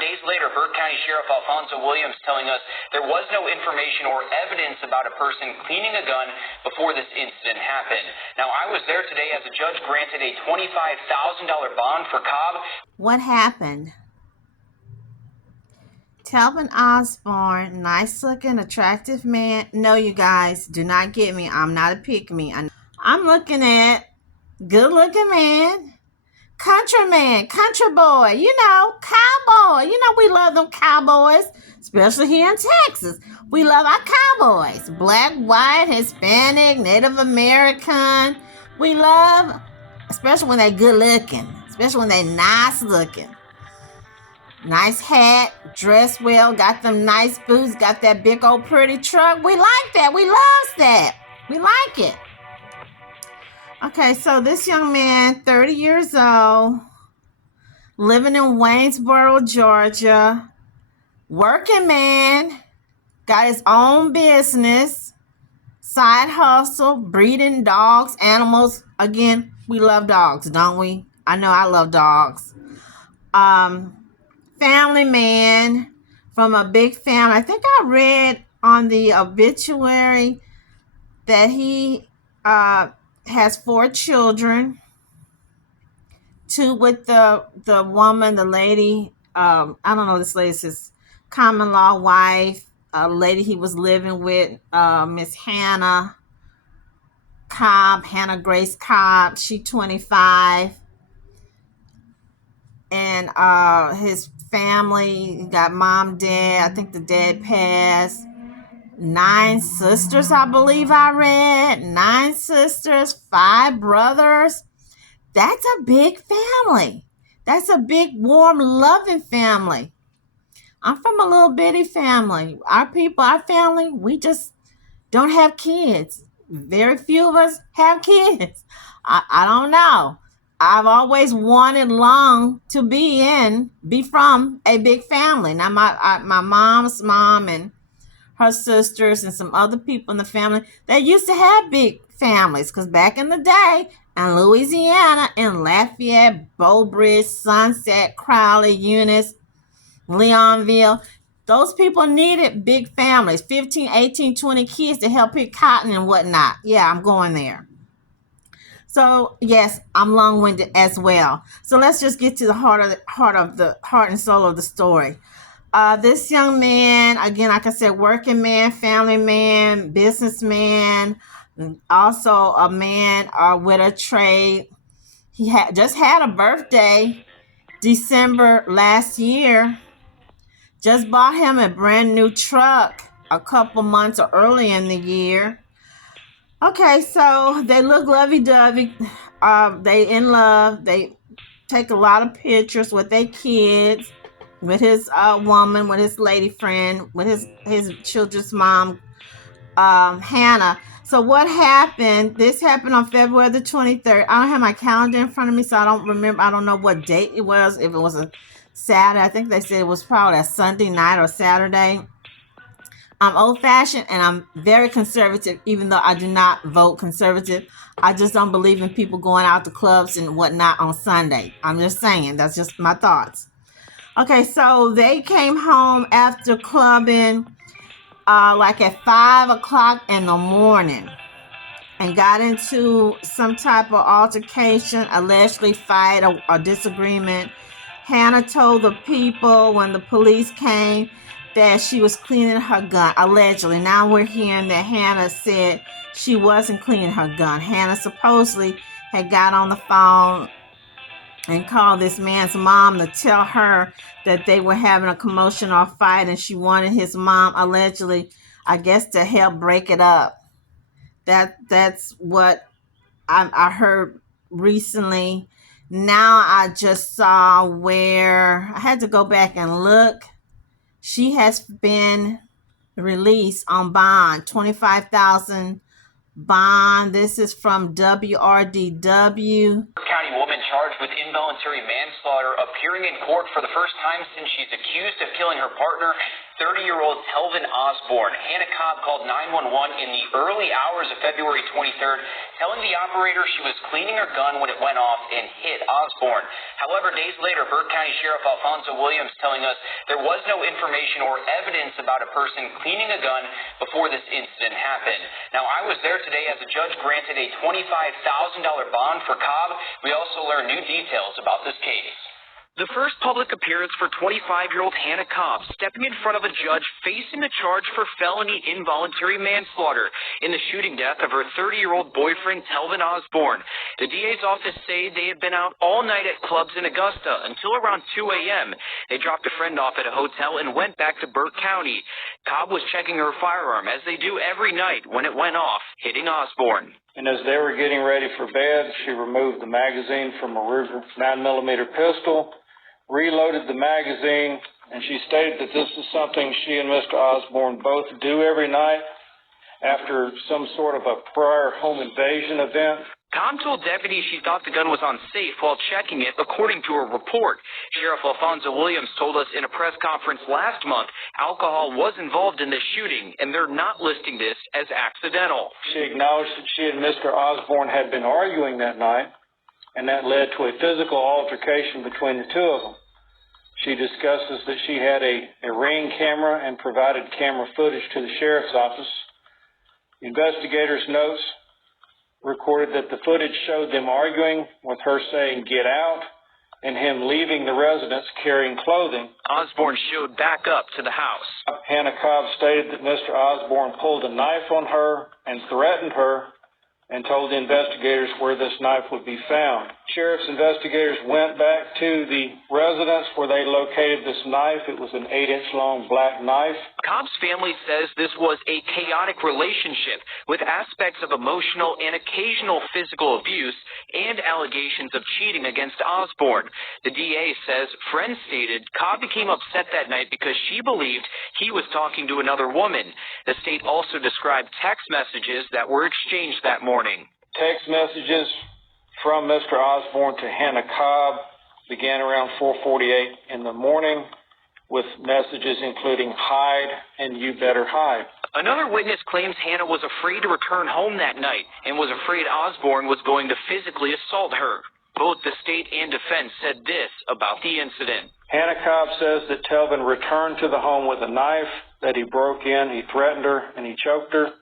days later, Burke County Sheriff Alfonso Williams telling us there was no information or evidence about a person cleaning a gun before this incident happened. Now, I was there today as a judge granted a $25,000 bond for Cobb. What happened? Telvin Osborne, nice looking, attractive man. No, you guys, do not get me. I'm not a pick-me. I'm looking at good looking man, country man, country boy, cowboy. We love them cowboys, especially here in Texas. We love our cowboys, black, white, Hispanic, Native American. We love, especially when they're good looking, especially when they're nice looking. Nice hat, dressed well, got them nice boots, got that big old pretty truck. We like that. We love that. We like it. Okay, so this young man, 30 years old, living in Waynesboro, Georgia, working man, got his own business, side hustle, breeding dogs, animals. Again, we love dogs, don't we? I know I love dogs. Family man from a big family. I think I read on the obituary that he has 4 children, 2 with the woman, the lady. I don't know, this lady's his common law wife, a lady he was living with, Miss Hannah Cobb, Hannah Grace Cobb. She 25. And his family, got mom, dad. I think the dad passed. 9 sisters, I believe I read. 9 sisters, 5 brothers. That's a big family. That's a big, warm, loving family. I'm from a little bitty family. Our people, our family, we just don't have kids. Very few of us have kids. I don't know. I've always wanted long to be from a big family. Now, my mom's mom and her sisters and some other people in the family, they used to have big families, because back in the day in Louisiana, in Lafayette, Beaubridge, Sunset, Crowley, Eunice, Leonville, those people needed big families, 15, 18, 20 kids to help pick cotton and whatnot. Yeah, I'm going there. So yes, I'm long-winded as well. So let's just get to the heart and soul of the story. This young man, again, like I said, working man, family man, businessman, also a man with a trade. He just had a birthday, December last year. Just bought him a brand new truck a couple months early in the year. Okay, so they look lovey-dovey. They in love. They take a lot of pictures with their kids, with his woman, with his lady friend, with his children's mom, Hannah. So what happened? This happened on February the 23rd. I don't have my calendar in front of me, so I don't remember. I don't know what date it was. If it was a Saturday, I think they said it was probably a Sunday night or Saturday. I'm old-fashioned and I'm very conservative, even though I do not vote conservative. I just don't believe in people going out to clubs and whatnot on Sunday. I'm just saying. That's just my thoughts. Okay, so they came home after clubbing like at 5 o'clock in the morning and got into some type of altercation, allegedly fight or disagreement. Hannah told the people when the police came that she was cleaning her gun, allegedly. Now we're hearing that Hannah said she wasn't cleaning her gun. Hannah supposedly had got on the phone and called this man's mom to tell her that they were having a commotion or fight, and she wanted his mom, allegedly, I guess, to help break it up. That's what I heard recently. Now I just saw where I had to go back and look. She has been released on bond, $25,000 bond. This is from WRDW. County woman charged with involuntary manslaughter appearing in court for the first time since she's accused of killing her partner 30-year-old Telvin Osborne. Hannah Cobb called 911 in the early hours of February 23rd, telling the operator she was cleaning her gun when it went off and hit Osborne. However, days later, Burke County Sheriff Alfonso Williams telling us there was no information or evidence about a person cleaning a gun before this incident happened. Now, I was there today as a judge granted a $25,000 bond for Cobb. We also learned new details about this case. The first public appearance for 25-year-old Hannah Cobb, stepping in front of a judge facing a charge for felony involuntary manslaughter in the shooting death of her 30-year-old boyfriend, Telvin Osborne. The DA's office say they had been out all night at clubs in Augusta until around 2 a.m. They dropped a friend off at a hotel and went back to Burke County. Cobb was checking her firearm, as they do every night, when it went off, hitting Osborne. And as they were getting ready for bed, she removed the magazine from a Ruger 9mm pistol, reloaded the magazine, and she stated that this is something she and Mr. Osborne both do every night after some sort of a prior home invasion event. Cobb told deputies she thought the gun was on safe while checking it, according to a report. Sheriff Alfonso Williams told us in a press conference last month alcohol was involved in the shooting, and they're not listing this as accidental. She acknowledged that she and Mr. Osborne had been arguing that night, and that led to a physical altercation between the two of them. She discusses that she had a Ring camera and provided camera footage to the sheriff's office. Investigators' notes recorded that the footage showed them arguing, with her saying, "Get out," and him leaving the residence carrying clothing. Osborne showed back up to the house. Hannah Cobb stated that Mr. Osborne pulled a knife on her and threatened her and told the investigators where this knife would be found. Sheriff's investigators went back to the residence where they located this knife. It was an 8-inch long black knife. Cobb's family says this was a chaotic relationship with aspects of emotional and occasional physical abuse and allegations of cheating against Osborne. The DA says friends stated Cobb became upset that night because she believed he was talking to another woman. The state also described text messages that were exchanged that morning. Text messages from Mr. Osborne to Hannah Cobb began around 4:48 in the morning, with messages including "hide" and "you better hide." Another witness claims Hannah was afraid to return home that night and was afraid Osborne was going to physically assault her. Both the state and defense said this about the incident. Hannah Cobb says that Telvin returned to the home with a knife, that he broke in, he threatened her, and he choked her,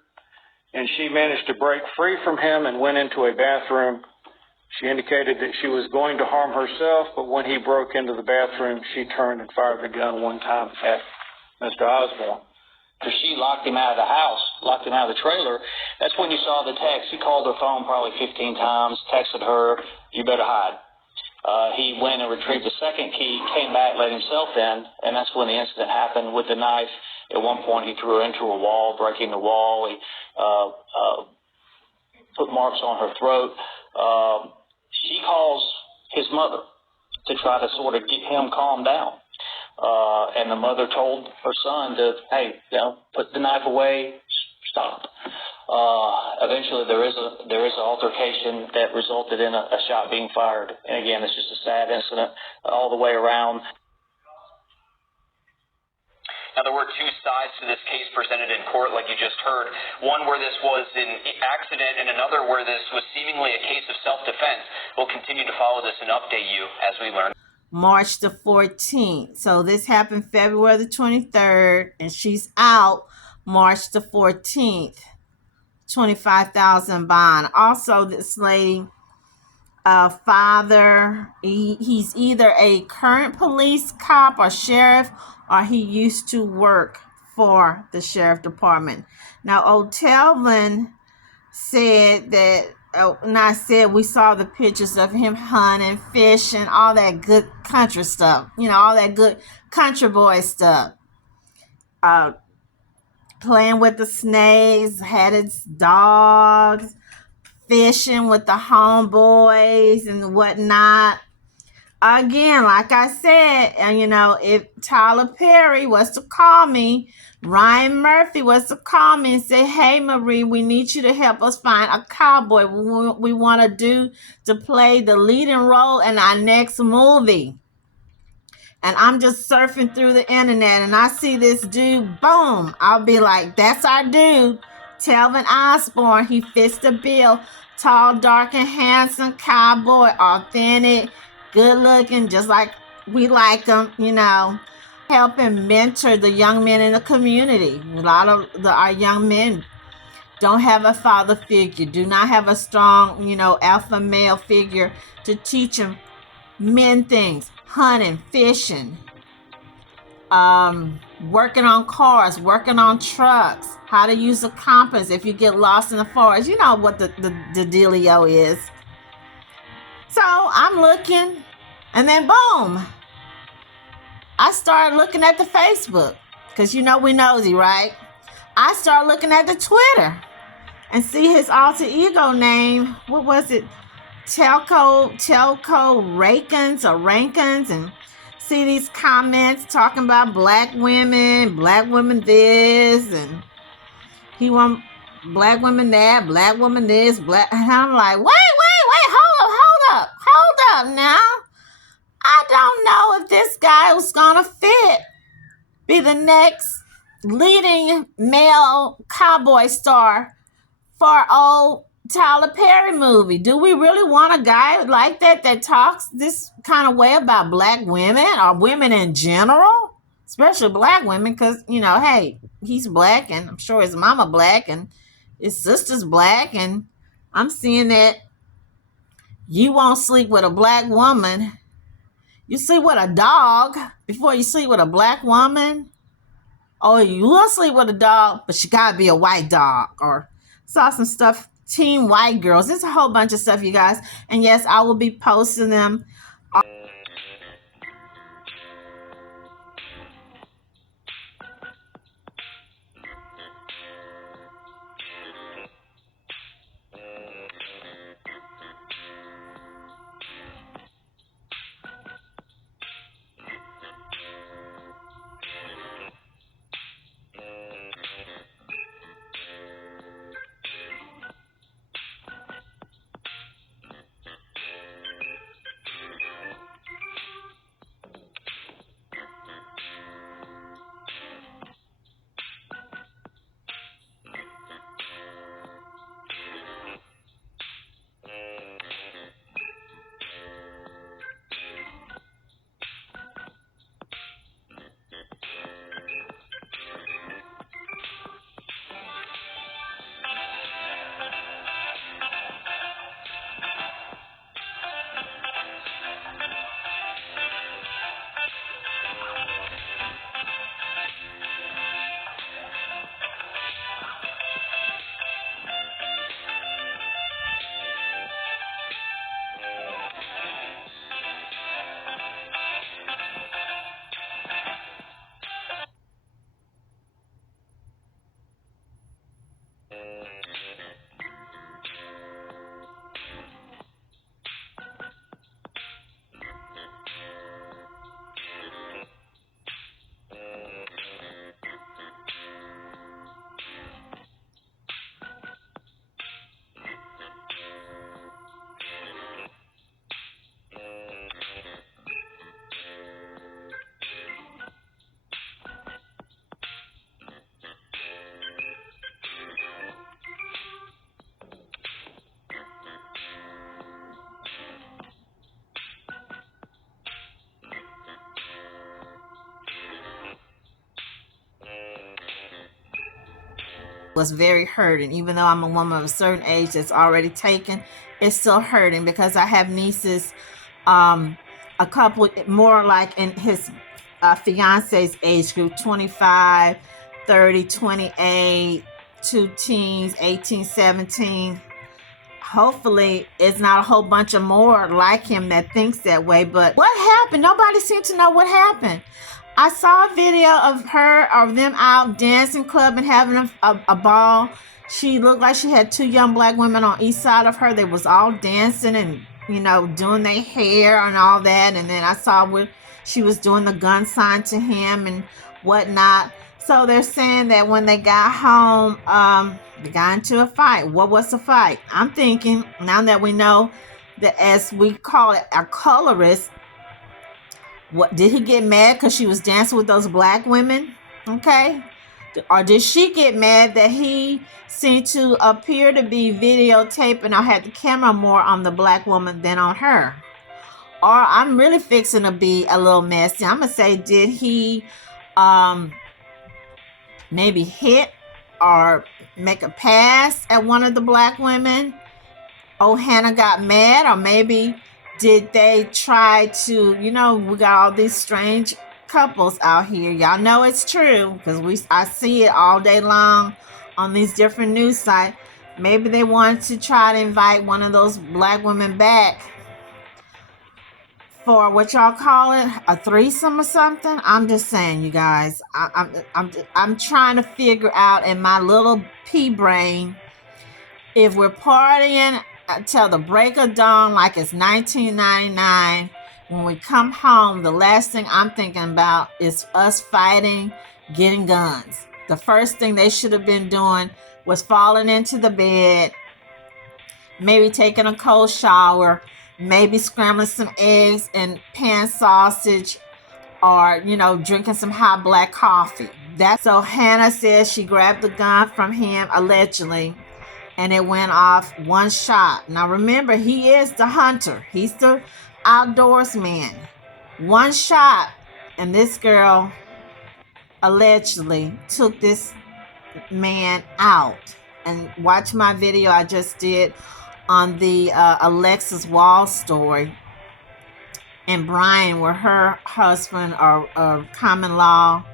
and she managed to break free from him and went into a bathroom. She indicated that she was going to harm herself, but when he broke into the bathroom, she turned and fired the gun one time at Mr. Osborne. After she locked him out of the house, locked him out of the trailer, that's when you saw the text. He called her phone probably 15 times, texted her, "You better hide." He went and retrieved the second key, came back, let himself in, and that's when the incident happened with the knife. At one point, he threw her into a wall, breaking the wall. He put marks on her throat. She calls his mother to try to sort of get him calmed down. And the mother told her son to, hey, put the knife away, stop. Eventually, there is an altercation that resulted in a shot being fired. And again, it's just a sad incident all the way around. Now, there were two sides to this case presented in court, like you just heard. One where this was an accident and another where this was seemingly a case of self-defense. We'll continue to follow this and update you as we learn. March the 14th. So this happened February the 23rd, and she's out March the 14th. $25,000 bond. Also, this lady, father, he's either a current police cop or sheriff, or he used to work for the sheriff department. Now, old Telvin said that, we saw the pictures of him hunting, fishing, all that good country stuff. All that good country boy stuff. Playing with the snakes, had his dogs, fishing with the homeboys and whatnot. Again, like I said, if Tyler Perry was to call me, Ryan Murphy was to call me and say, "Hey, Marie, we need you to help us find a cowboy we want to play the leading role in our next movie." and I'm just surfing through the internet and I see this dude, boom, I'll be like, that's our dude, Telvin Osborne. He fits the bill. Tall, dark, and handsome, cowboy, authentic, good looking, just like we like him, you know. Help and mentor the young men in the community. A lot of our young men don't have a father figure, do not have a strong, you know, alpha male figure to teach them men things, hunting, fishing, working on cars, working on trucks, how to use a compass if you get lost in the forest. You know what the dealio is. So I'm looking, and then boom, I started looking at the Facebook, because you know we nosy, right? I started looking at the Twitter and see his alter ego name. What was it? Telco Rankins, and see these comments talking about black women this, and he want black women that, black woman this, black. And I'm like, wait, hold up now. I don't know if this guy was gonna be the next leading male cowboy star for old Tyler Perry movie. Do we really want a guy like that talks this kind of way about black women or women in general, especially black women? Because, you know, hey, he's black, and I'm sure his mama black, and his sister's black, and I'm seeing that you won't sleep with a black woman. You sleep with a dog before you sleep with a black woman. Or you will sleep with a dog, but she gotta be a white dog. Or saw some stuff, Teen White Girls. There's a whole bunch of stuff, you guys. And yes, I will be posting them. Was very hurting. Even though I'm a woman of a certain age that's already taken, it's still hurting because I have nieces, a couple more like in his fiance's age group, 25, 30, 28, 2 teens, 18, 17. Hopefully it's not a whole bunch of more like him that thinks that way. But what happened? Nobody seemed to know what happened. I saw a video of them out dancing, clubbing, having a ball. She looked like she had 2 young black women on each side of her. They was all dancing and, you know, doing their hair and all that. And then I saw where she was doing the gun sign to him and whatnot. So they're saying that when they got home, they got into a fight. What was the fight? I'm thinking, now that we know that, as we call it, a colorist, What did he get mad because she was dancing with those black women? Okay. Or did she get mad that he seemed to appear to be videotaping or had the camera more on the black woman than on her? Or I'm really fixing to be a little messy. I'm going to say, did he maybe hit or make a pass at one of the black women? Oh, Hannah got mad, or maybe did they try to, we got all these strange couples out here. Y'all know it's true because I see it all day long on these different news sites. Maybe they wanted to try to invite one of those black women back for what y'all call it, a threesome or something. I'm just saying, you guys. I'm trying to figure out in my little pea brain if we're partying till the break of dawn like it's 1999. When we come home, the last thing I'm thinking about is us fighting, getting guns. The first thing they should have been doing was falling into the bed, maybe taking a cold shower, maybe scrambling some eggs and pan sausage, or, drinking some hot black coffee. So Hannah says she grabbed the gun from him, allegedly, and it went off one shot. Now remember, he is the hunter. He's the outdoors man. One shot, and this girl allegedly took this man out. And watch my video I just did on the Alexis Wall story. And Brian, where her husband, or common law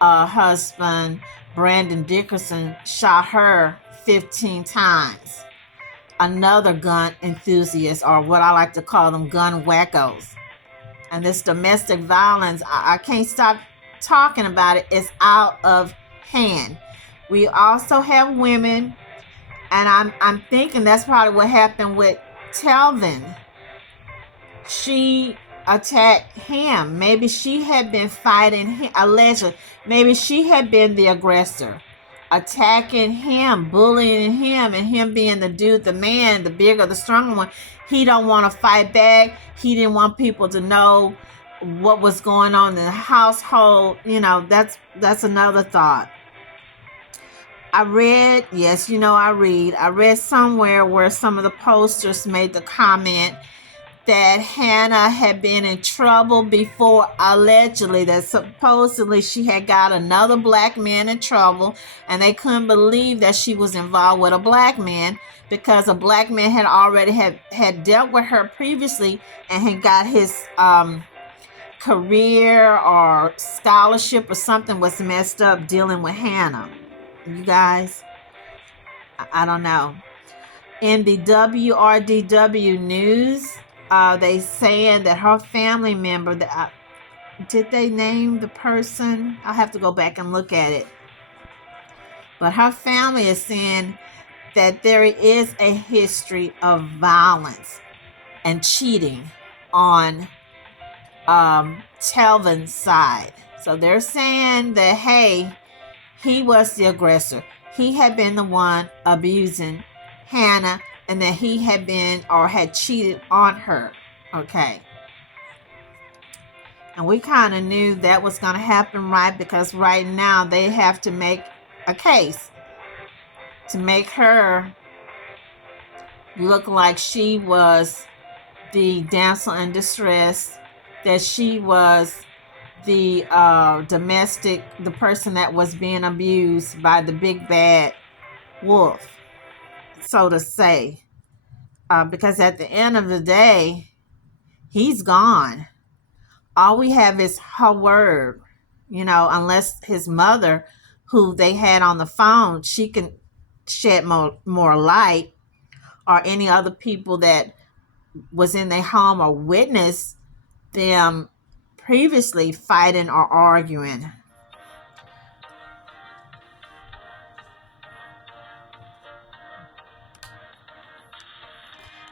husband, Brandon Dickerson, shot her 15 times. Another gun enthusiast, or what I like to call them, gun wackos. And this domestic violence, I can't stop talking about it. It's out of hand. We also have women, and I'm thinking that's probably what happened with Telvin. She attacked him. Maybe she had been fighting him, allegedly. Maybe she had been the aggressor, attacking him, bullying him, and him being the dude, the man, the bigger, the stronger one. He don't want to fight back. He didn't want people to know what was going on in the household. That's another thought. I read, yes, I read somewhere where some of the posters made the comment that Hannah had been in trouble before, allegedly, that supposedly she had got another black man in trouble, and they couldn't believe that she was involved with a black man because a black man had already had dealt with her previously and had got his career or scholarship or something was messed up dealing with Hannah. You guys, I don't know. In the WRDW news, they saying that her family member, did they name the person? I'll have to go back and look at it. But her family is saying that there is a history of violence and cheating on Telvin's side. So they're saying that, hey, he was the aggressor. He had been the one abusing Hannah, and that he had been or had cheated on her. Okay. And we kind of knew that was going to happen, right? Because right now they have to make a case to make her look like she was the damsel in distress, that she was the the person that was being abused by the big bad wolf, so to say. Because at the end of the day, he's gone. All we have is her word, unless his mother, who they had on the phone, she can shed more light, or any other people that was in their home or witnessed them previously fighting or arguing.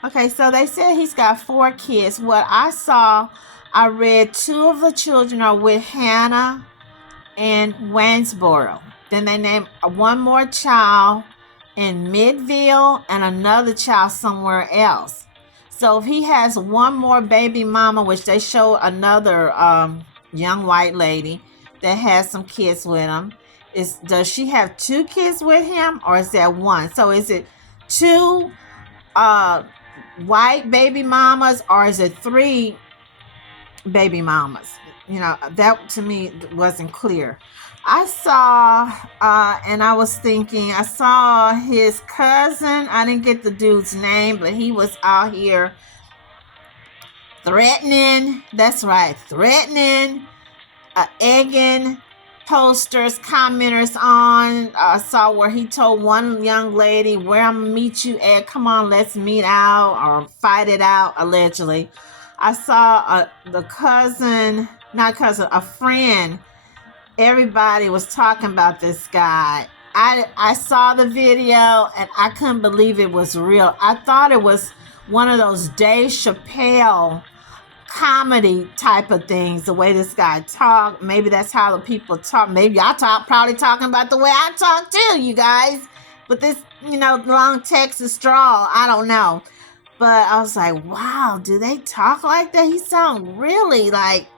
Okay, so they said he's got 4 kids. What I read 2 of the children are with Hannah in Waynesboro. Then they named one more child in Midville and another child somewhere else. So if he has one more baby mama, which they show another young white lady that has some kids with him, does she have 2 kids with him, or is that one? So is it 2 white baby mamas, or is it 3 baby mamas? You know, that to me wasn't clear. I saw, and I was thinking, I saw his cousin. I didn't get the dude's name, but he was out here threatening. That's right, threatening, egging posters, commenters on. I saw where he told one young lady, "Where I'm gonna meet you at, come on, let's meet out or fight it out," allegedly. I saw the cousin, not cousin, a friend. Everybody was talking about this guy. I saw the video and I couldn't believe it was real. I thought it was one of those Dave Chappelle comedy type of things, the way this guy talked. Maybe that's how the people talk. Maybe I probably talking about the way I talk too, you guys. But this, long Texas drawl, I don't know. But I was like, wow, do they talk like that? He sounds really like,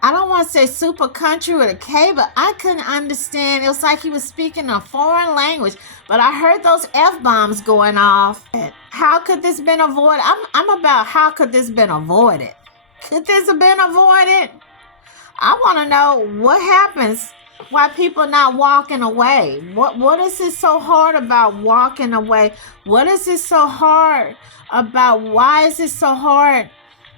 I don't want to say super country with a K, but I couldn't understand. It was like he was speaking a foreign language. But I heard those F-bombs going off. How could this been avoided? I'm about how could this been avoided? Could this have been avoided? I want to know what happens, why people not walking away. What is it so hard about walking away? What is it so hard about? Why is it so hard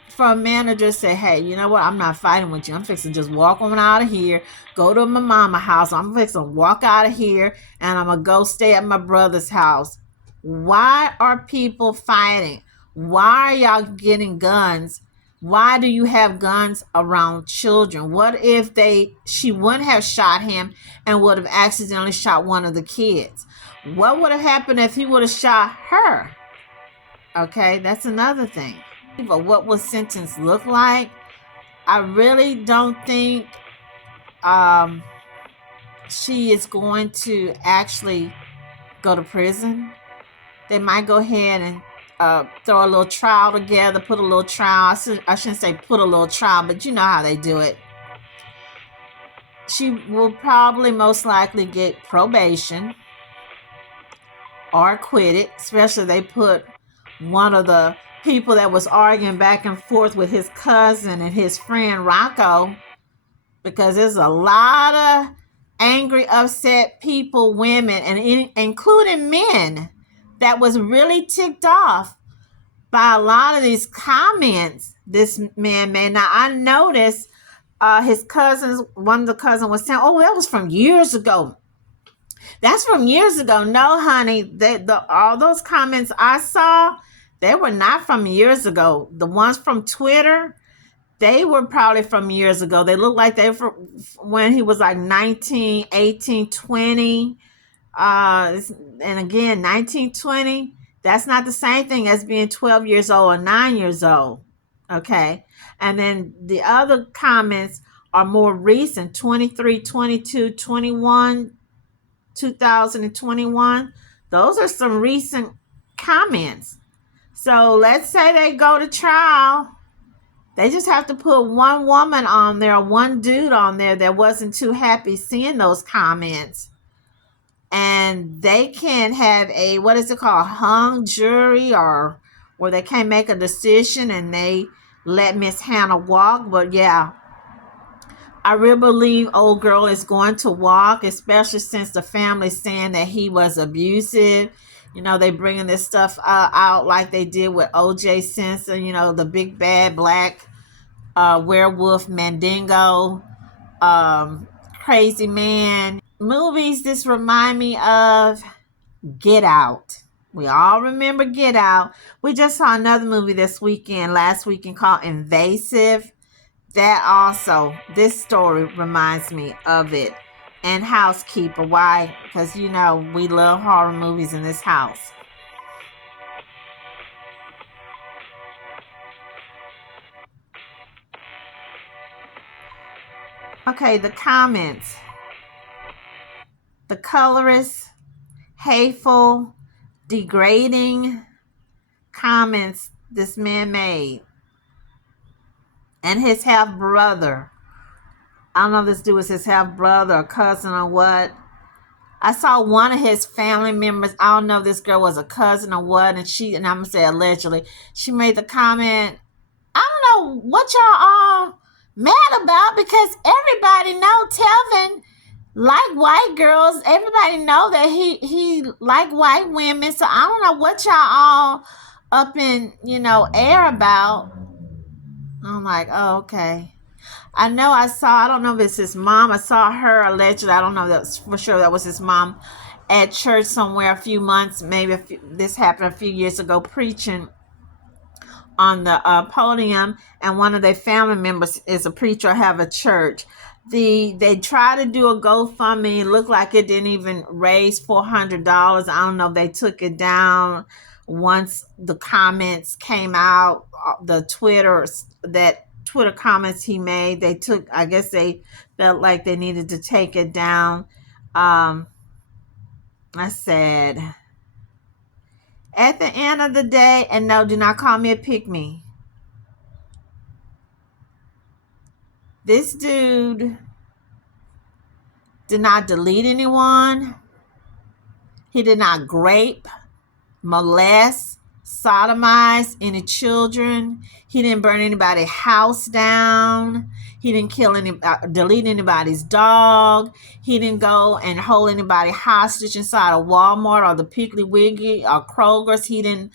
for a manager to say, hey, you know what? I'm not fighting with you. I'm fixing to just walk on out of here, go to my mama's house. I'm fixing to walk out of here, and I'm going to go stay at my brother's house. Why are people fighting? Why are y'all getting guns? Why do you have guns around children? What if she wouldn't have shot him and would have accidentally shot one of the kids? What would have happened if he would have shot her? Okay, that's another thing. But what will sentence look like? I really don't think she is going to actually go to prison. They might go ahead and throw a little trial together, put a little trial. I shouldn't say put a little trial, but you know how they do it. She will probably most likely get probation or acquitted, especially they put one of the people that was arguing back and forth with his cousin and his friend Rocco, because there's a lot of angry, upset people, women, and including men, that was really ticked off by a lot of these comments this man made. Now, I noticed his cousins, one of the cousins was saying, oh, that was from years ago. That's from years ago. No, honey, all those comments I saw, they were not from years ago. The ones from Twitter, they were probably from years ago. They look like they were when he was like 19, 18, 20. And again, 19, 20, that's not the same thing as being 12 years old or 9 years old. Okay. And then the other comments are more recent, 23, 22, 21, 2021. Those are some recent comments. So let's say they go to trial. They just have to put one woman on there, one dude on there that wasn't too happy seeing those comments. And they can have a, what is it called, hung jury, or where they can't make a decision and they let Miss Hannah walk. But yeah, I really believe old girl is going to walk, especially since the family's saying that he was abusive. You know, they bringing this stuff out like they did with O.J. Simpson, you know, the big bad black werewolf Mandingo, crazy man. Movies, this remind me of Get Out. We all remember Get Out. We just saw another movie last weekend called Invasive. That also, this story reminds me of it. And Housekeeper. Why? Because, you know, we love horror movies in this house. Okay, the comments. The colorist, hateful, degrading, comments this man made. And his half brother. I don't know if this dude was his half brother or cousin or what. I saw one of his family members. I don't know if this girl was a cousin or what. And I'm going to say allegedly, she made the comment. I don't know what y'all all mad about, because everybody know Telvin like white girls. Everybody know that he like white women. So I don't know what y'all all up in, air about. I'm like, oh, okay. I don't know if it's his mom. I saw her allegedly. I don't know that's for sure that was his mom at church somewhere a few months, this happened a few years ago, preaching on the podium, and one of their family members is a preacher, have a church. They tried to do a GoFundMe. It looked like it didn't even raise $400. I don't know if they took it down once the comments came out, the Twitter comments he made. I guess they felt like they needed to take it down. I said, at the end of the day, and no, do not call me a pick-me. This dude did not delete anyone. He did not grape, molest, sodomize any children. He didn't burn anybody's house down. He didn't delete anybody's dog. He didn't go and hold anybody hostage inside a Walmart or the Piggly Wiggly or Kroger's. He didn't,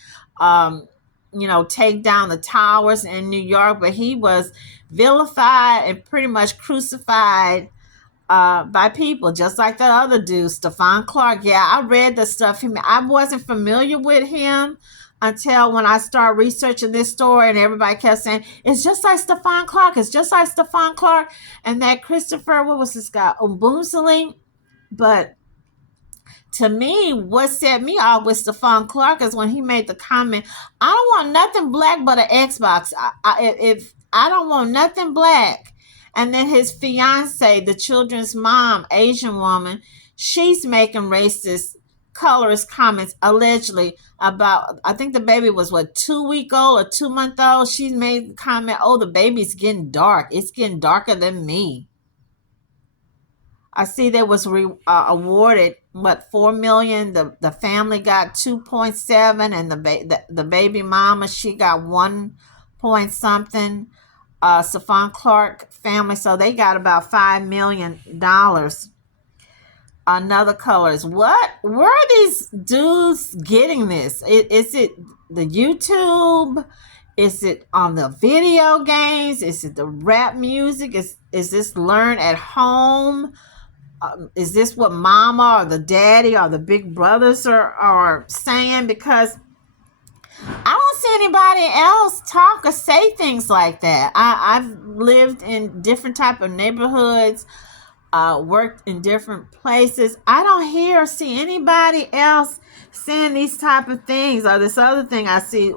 take down the towers in New York, but he was vilified and pretty much crucified by people, just like the other dude, Stephon Clark. Yeah, I read the stuff. I wasn't familiar with him until when I started researching this story, and everybody kept saying, it's just like Stephon Clark. It's just like Stephon Clark. And that Christopher, what was this guy? Oboomsling. But to me, what set me off with Stephon Clark is when he made the comment, I don't want nothing black but an Xbox. If I don't want nothing black. And then his fiance, the children's mom, Asian woman, she's making racist, colorist comments allegedly about, I think the baby was 2-week-old or 2-month-old. She made the comment, oh, the baby's getting dark. It's getting darker than me. I see there was awarded $4 million. The family got 2.7, and the baby mama, she got 1 point something. Stephon Clark family, so they got about $5 million. Another color is what? Where are these dudes getting this? Is it the YouTube? Is it on the video games? Is it the rap music? Is this learn at home? Is this what mama or the daddy or the big brothers are saying? Because I don't see anybody else talk or say things like that. I've lived in different type of neighborhoods, worked in different places. I don't hear or see anybody else saying these type of things. Or this other thing I see